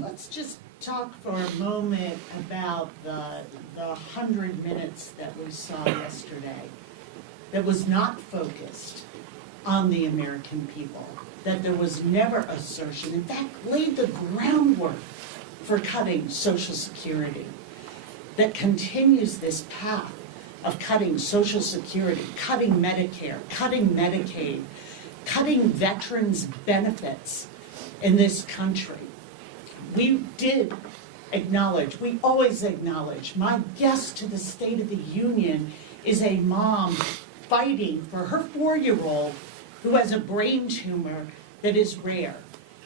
Let's just talk for a moment about the 100 minutes that we saw yesterday that was not focused on the American people, that there was never assertion, in fact, laid the groundwork for cutting Social Security, that continues this path of cutting Social Security, cutting Medicare, cutting Medicaid, cutting veterans' benefits in this country. We did acknowledge, we always acknowledge, my guest to the State of the Union is a mom fighting for her 4-year-old who has a brain tumor that is rare.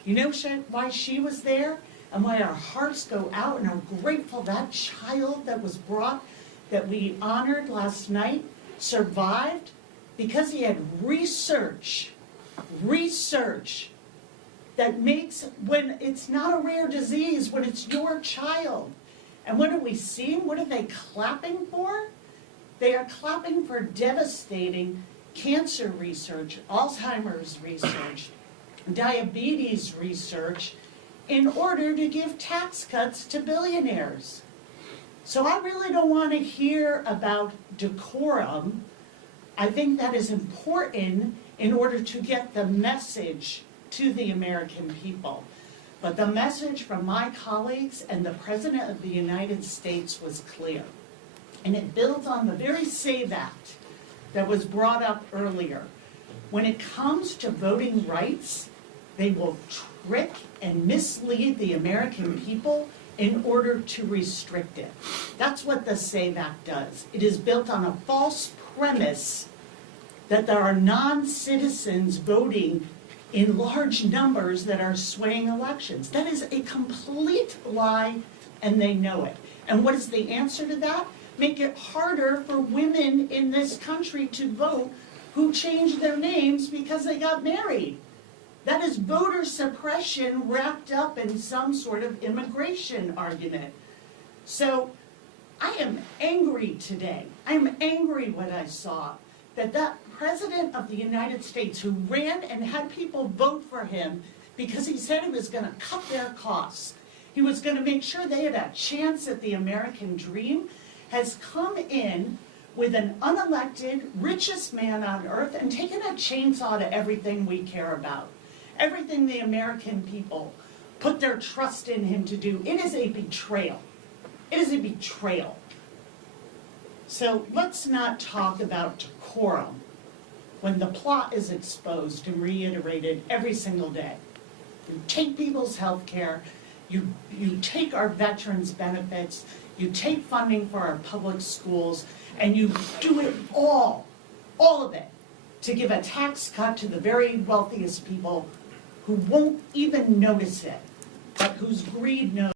You know why she was there and why our hearts go out and are grateful that child that was brought, that we honored last night, survived? Because he had research that makes, when it's not a rare disease, when it's your child. And what are we seeing? What are they clapping for? They are clapping for devastating cancer research, Alzheimer's research, diabetes research, in order to give tax cuts to billionaires. So I really don't want to hear about decorum. I think that is important in order to get the message to the American people. But the message from my colleagues and the President of the United States was clear. And it builds on the very SAVE Act that was brought up earlier. When it comes to voting rights, they will trick and mislead the American people in order to restrict it. That's what the SAVE Act does. It is built on a false premise that there are non-citizens voting in large numbers that are swaying elections. That is a complete lie, and they know it. And what is the answer to that? Make it harder for women in this country to vote who changed their names because they got married. That is voter suppression wrapped up in some sort of immigration argument. So I am angry today. I am angry when I saw that President of the United States, who ran and had people vote for him because he said he was going to cut their costs, he was going to make sure they had a chance at the American dream, has come in with an unelected, richest man on earth and taken a chainsaw to everything we care about, everything the American people put their trust in him to do. It is a betrayal. It is a betrayal. So let's not talk about decorum when the plot is exposed and reiterated every single day. You take people's health care, you take our veterans' benefits, you take funding for our public schools, and you do it all of it, to give a tax cut to the very wealthiest people who won't even notice it, but whose greed knows.